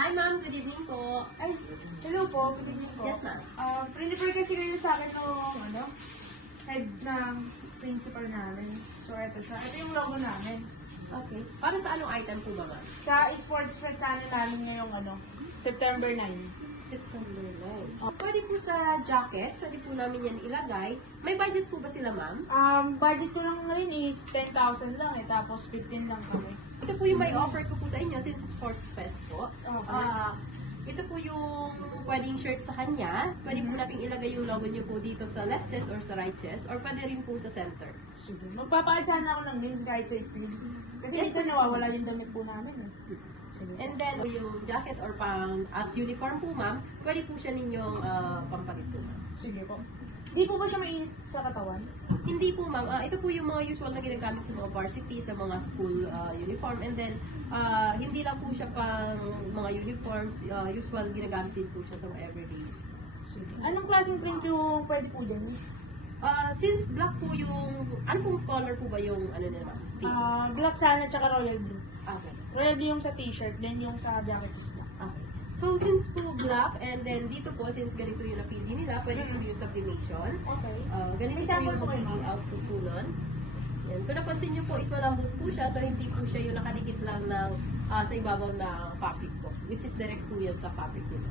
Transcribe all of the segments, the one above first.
Hi ma'am, good evening po. Ay, hello po, good evening po. Yes ma'am. Pre-refer kasi kayo sa akin ng head ng principal namin. So, ito siya. Ito yung logo namin. Okay. Para sa anong item po ba ma'am? Sa sports fest sana namin ngayong September 9. September 9. Pwede po sa jacket, pwede po namin yan ilagay. May budget po ba sila ma'am? Budget ko lang ngayon is 10,000 lang tapos 15 lang kami. Ito po yung may offer ko po sa inyo since sports fest po. Okay. Ito po yung pwedeng shirt sa kanya. Pwede po natin ilagay yung logo niyo po dito sa left chest or sa right chest or pwede rin po sa center. Sige. Magpapaad sana ako ng names, right side sleeves. Kasi Yes, minsan nawawala yung damit po namin. Sige. And then, yung jacket or pang as uniform po ma'am, pwede po siya ninyong pampalit po ma'am. Sige po. Di po ba siya mainit sa katawan? Hindi po ma'am, ito po yung mga usual na ginagamit sa mga varsity, sa mga school uniform. And then, hindi lang po siya pang mga uniforms, usual ginagamit din po siya sa mga everyday use. Sige. Anong klaseng print yung pwede po dyan, miss? Since black po yung, ano pong color po ba yung ano nila? Black sana tsaka royal blue. Okay. Royal blue yung sa t-shirt, then yung sa jacket is black. Okay. So, since po black, and then dito po, since ganito yung napili nila, pwede po yung sublimation. Okay. Ganito May po sample yung po kayo, magiging ma'am? output po nun. Yan. Kung napansin nyo po, is malambot po siya, so hindi po siya yung nakadikit lang ng, sa ibabaw ng fabric po, which is direct po yan sa fabric nila.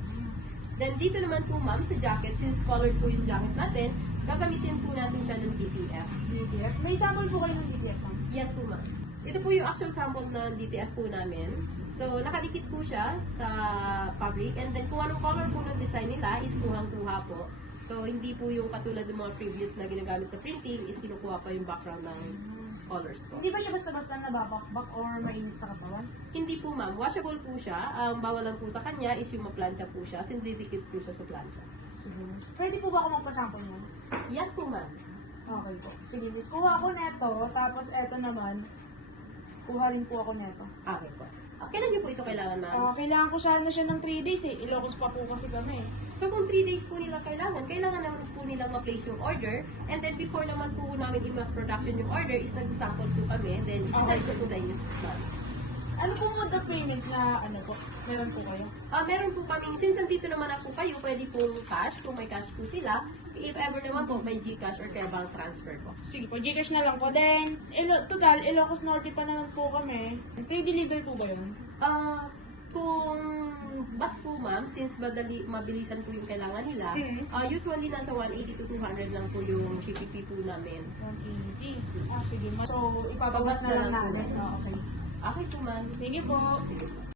Then, dito naman po ma'am, sa jacket, since colored po yung jacket natin, gagamitin po natin siya ng DTF. DTF? May sample po kayo ng DTF, ma'am? Yes po ma'am. Ito po yung actual sample ng DTF po namin. So, nakadikit po siya sa fabric, and then kung anong color po ng design nila is kuhang-kuha po. So, hindi po yung katulad ng mga previous na ginagamit sa printing is kinukuha pa yung background ng colors po. Hindi ba siya basta-basta nababakbak or mainit sa katawan? Hindi po ma'am, washable po siya. Bawal lang po sa kanya is yung ma-plancha po siya, since didikit po siya sa plancha. Sige. Pwede po ba ako magpasample mo? Yes po ma'am. Okay po. Sige, miss. Kuha ako neto, tapos eto naman, kuha rin po ako neto. Okay po. Kailan niyo po ito kailangan ma'am? Kailangan ko sana siya ng 3 days eh. Ilocos pa po kasi kami. So kung 3 days po nila kailangan naman po nila ma-place yung order, and then before naman po namin i-mass production yung order is nagsasample po kami, then isasend ko po sa inyo ma'am. Ano po mode of payment na po? Meron po kayo? Meron po kami, since nandito naman na po kayo, pwede pong cash, kung may cash po sila. If ever naman po, may GCash or kaya bank transfer po. Sige po, Gcash na lang po. Then, total, Ilocos Norte pa naman po kami. Free delivery po ba yun? Kung bus po ma'am, since mabilisan po yung kailangan nila, usually nasa 180 to 200 lang po yung GPP po namin. 180. Sige. So, ipabawas na lang namin. Okay. Okay po ma'am. Thank you po. Sige po.